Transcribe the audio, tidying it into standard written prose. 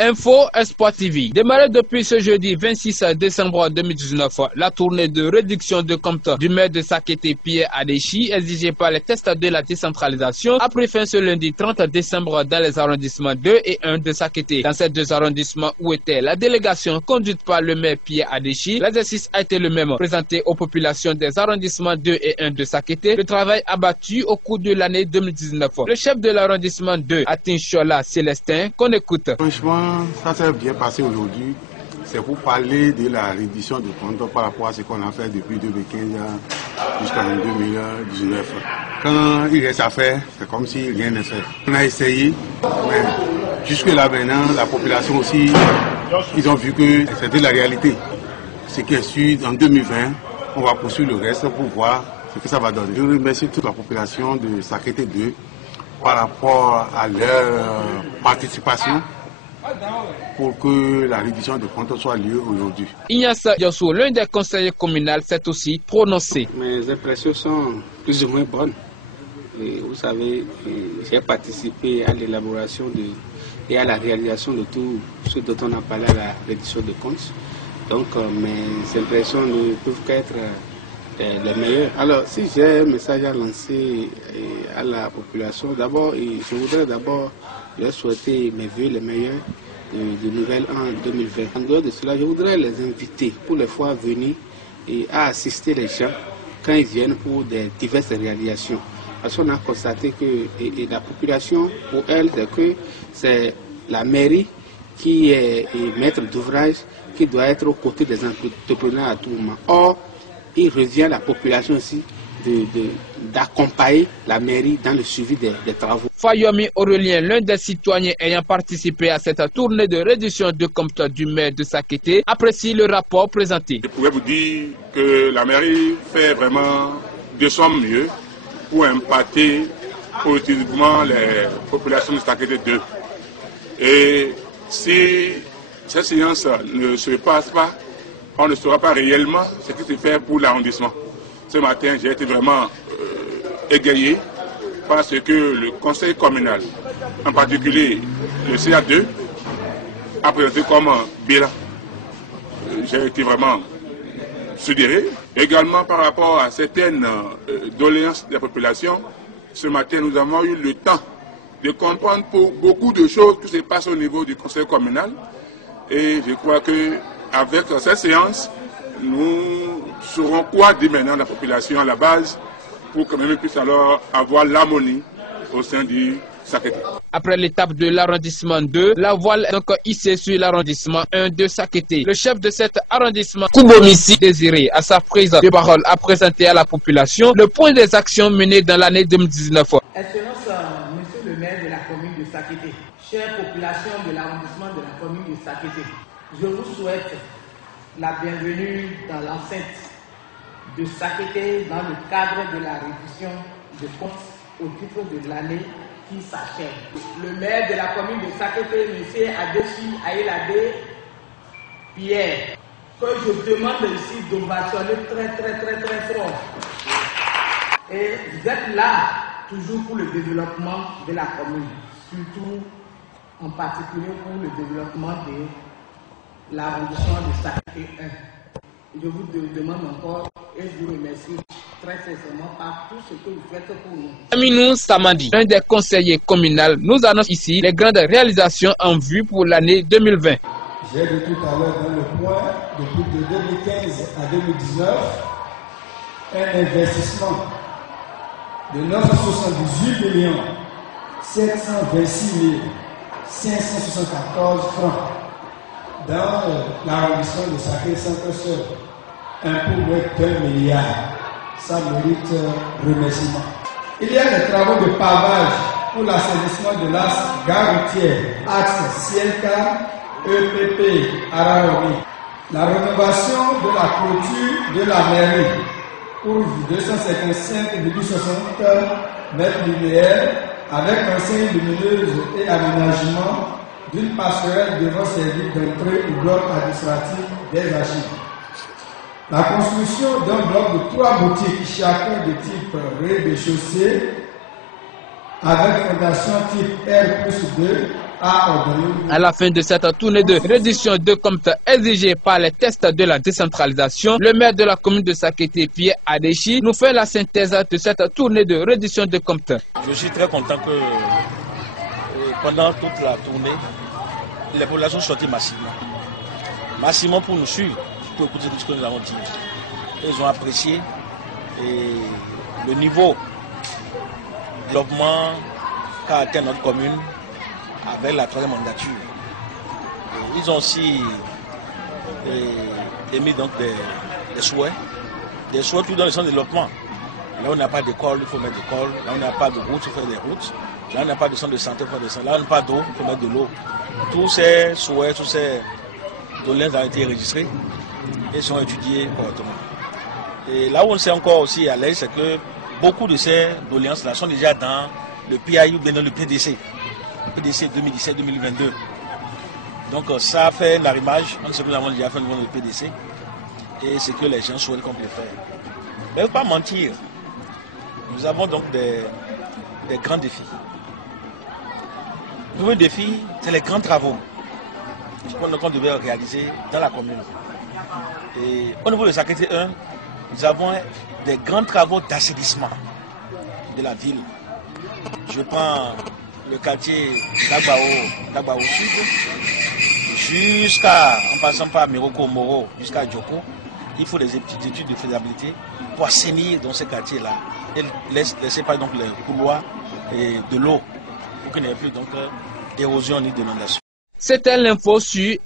Info Espoir TV. Démarré depuis ce jeudi 26 décembre 2019, la tournée de réduction de compte du maire de Sakété Pierre Adéchi, exigée par les tests de la décentralisation, a pris fin ce lundi 30 décembre dans les arrondissements 2 et 1 de Sakété. Dans ces deux arrondissements où était la délégation conduite par le maire Pierre Adéchi, l'exercice a été le même. Présenté aux populations des arrondissements 2 et 1 de Sakété, le travail abattu au cours de l'année 2019. Le chef de l'arrondissement 2, Atinchola Célestin, qu'on écoute. Franchement, ça s'est bien passé aujourd'hui. C'est pour parler de la réduction de compte par rapport à ce qu'on a fait depuis 2015 jusqu'en 2019. Quand il reste à faire, c'est comme si rien n'est fait. On a essayé, mais jusque là maintenant, la population aussi, ils ont vu que c'était la réalité. Ce qui est sûr, en 2020, on va poursuivre le reste pour voir ce que ça va donner. Je remercie toute la population de Sakété 2 par rapport à leur participation pour que la réduction de compte soit lieu aujourd'hui. Ignace Diassou, l'un des conseillers communaux, s'est aussi prononcé. Mes impressions sont plus ou moins bonnes. Et vous savez, j'ai participé à l'élaboration et à la réalisation de tout ce dont on a parlé à la réduction de comptes. Donc mes impressions ne peuvent qu'être les meilleures. Alors si j'ai un message à lancer à la population, d'abord, je voudrais d'abord leur souhaiter mes vœux les meilleurs de nouvel an 2020. En dehors de cela, je voudrais les inviter pour les fois à venir et à assister les gens quand ils viennent pour des diverses réalisations. Parce qu'on a constaté que la population, pour elle, c'est la mairie qui est maître d'ouvrage, qui doit être aux côtés des entrepreneurs à tout moment. Or, il revient à la population aussi d'accompagner la mairie dans le suivi des travaux. Fayomi Aurélien, l'un des citoyens ayant participé à cette tournée de réduction de compte du maire de Sakété, apprécie le rapport présenté. Je pourrais vous dire que la mairie fait vraiment de son mieux pour impacter positivement les populations de Sakété 2. Et si cette séance ne se passe pas, on ne saura pas réellement ce qui se fait pour l'arrondissement. Ce matin, j'ai été vraiment égayé parce que le conseil communal, en particulier le CA2, a présenté comme bilan. J'ai été vraiment sidéré. Également par rapport à certaines doléances de la population, ce matin, nous avons eu le temps de comprendre pour beaucoup de choses qui se passent au niveau du conseil communal. Et je crois qu'avec cette séance, nous saurons quoi dire maintenant à la population à la base pour que même puisse alors avoir l'harmonie au sein du Sakété. Après l'étape de l'arrondissement 2, la voile est donc hissée sur l'arrondissement 1 de Sakété. Le chef de cet arrondissement, Koubomissi, désiré à sa prise de parole, a présenté à la population le point des actions menées dans l'année 2019. Excellence, monsieur le maire de la commune de Sakété, chère population de l'arrondissement de la commune de Sakété, je vous souhaite la bienvenue dans l'enceinte de Sakété dans le cadre de la réduction de comptes au titre de l'année qui s'achève. Le maire de la commune de Sakété, M. Adéchi Aïladé Pierre, que je demande ici d'ovationner très fort. Et vous êtes là toujours pour le développement de la commune, surtout en particulier pour le développement de l'arrondissement de Sakété 1. Je vous demande encore et je vous remercie très sincèrement par tout ce que vous faites pour nous. Aminou Samadi, l'un des conseillers communaux, nous annonce ici les grandes réalisations en vue pour l'année 2020. J'ai dit tout à l'heure dans le point, depuis de 2015 à 2019, un investissement de 978 726 574 francs dans l'arrondissement de Sakété Centre-Sœur. Un peu d'1 milliard. Ça mérite remerciement. Il y a des travaux de pavage pour l'assainissement de la gare routière, axe Sielka, EPP, Araromi. La rénovation de la clôture de la mairie pour 255,60 mètres linéaires avec enseigne lumineuse et aménagement d'une passerelle devant servir d'entrée au bloc administratif des archives. La construction d'un bloc de 3 boutiques, chacun de type rez-de-chaussée, avec fondation type R+2 À la fin de cette tournée de réduction de comptes exigée par les tests de la décentralisation, le maire de la commune de Sakété, Pierre Adéchi, nous fait la synthèse de cette tournée de réduction de comptes. Je suis très content que pendant toute la tournée, les populations sont sorties massivement. Massivement pour nous suivre, pour écouter tout ce que nous avons dit. Ils ont apprécié le niveau de développement qu'a atteint notre commune avec la troisième mandature. Ils ont aussi émis donc des souhaits tout dans le sens du développement. Là où on n'a pas d'école, il faut mettre d'école. Là où on n'a pas de route, il faut faire des routes. Là où on n'a pas de centre de santé, il faut faire des centres. Là où on n'a pas d'eau, il faut mettre de l'eau. Tous ces souhaits, tous ces doléances ont été enregistrés et sont étudiés correctement. Et là où on sait encore aussi à l'aise, c'est que beaucoup de ces doléances-là sont déjà dans le PAI ou bien dans le PDC. PDC 2017-2022. Donc ça fait un arrimage entre ce que nous avons déjà fait au niveau du PDC et ce que les gens souhaitent qu'on puisse faire. Mais il ne faut pas mentir. Nous avons donc des grands défis. Le premier défi, c'est les grands travaux qu'on devait réaliser dans la commune. Et au niveau de Sakété 1, nous avons des grands travaux d'assainissement de la ville. Je prends le quartier d'Agbao Sud, en passant par Miroko Moro jusqu'à Djoko. Il faut des études de faisabilité pour assainir dans ces quartiers-là et laisser par exemple les couloirs et de l'eau pour qu'il n'y ait plus d'érosion ni d'inondation. C'était l'info sur